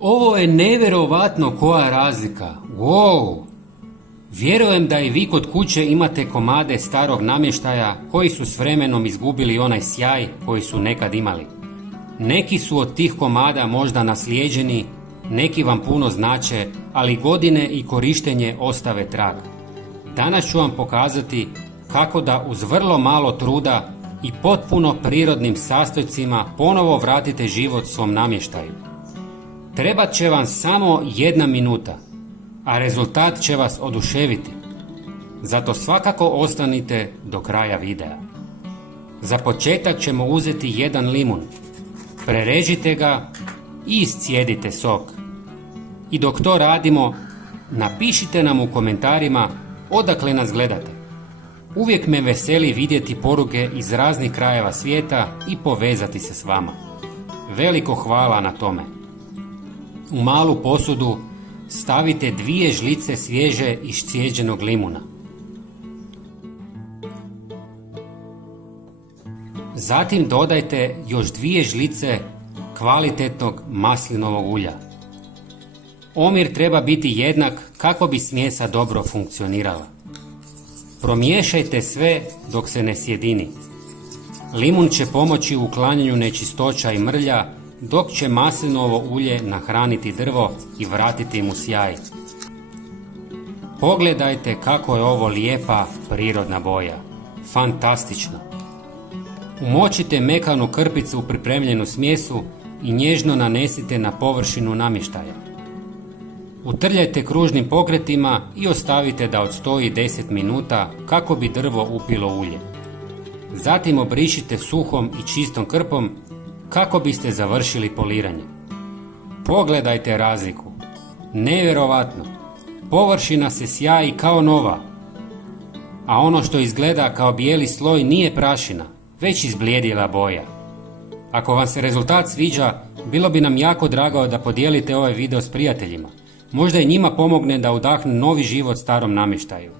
Ovo je nevjerovatno koja razlika. Wow! Vjerujem da i vi kod kuće imate komade starog namještaja koji su s vremenom izgubili onaj sjaj koji su nekad imali. Neki su od tih komada možda naslijeđeni, neki vam puno znače, ali godine i korištenje ostave trag. Danas ću vam pokazati kako da uz vrlo malo truda i potpuno prirodnim sastojcima ponovo vratite život svom namještaju. Trebat će vam samo 1 minuta, a rezultat će vas oduševiti. Zato svakako ostanite do kraja videa. Za početak ćemo uzeti 1 limun. Prerežite ga i iscijedite sok. I dok to radimo, napišite nam u komentarima odakle nas gledate. Uvijek me veseli vidjeti poruke iz raznih krajeva svijeta i povezati se s vama. Veliko hvala na tome. U malu posudu stavite 2 žlice svježe iscijeđenog limuna. Zatim dodajte još 2 žlice kvalitetnog maslinovog ulja. Omjer treba biti jednak kako bi smjesa dobro funkcionirala. Promiješajte sve dok se ne sjedini. Limun će pomoći u uklanjanju nečistoća i mrlja, dok će maslinovo ulje nahraniti drvo i vratiti mu sjaj. Pogledajte kako je ovo lijepa prirodna boja. Fantastično! Umočite mekanu krpicu u pripremljenu smjesu i nježno nanesite na površinu namještaja. Utrljajte kružnim pokretima i ostavite da odstoji 10 minuta kako bi drvo upilo ulje. Zatim obrišite suhom i čistom krpom kako biste završili poliranje. Pogledajte razliku. Nevjerovatno. Površina se sjaji kao nova. A ono što izgleda kao bijeli sloj nije prašina, već izblijedila boja. Ako vam se rezultat sviđa, bilo bi nam jako drago da podijelite ovaj video s prijateljima. Možda i njima pomogne da udahnu novi život starom namještaju.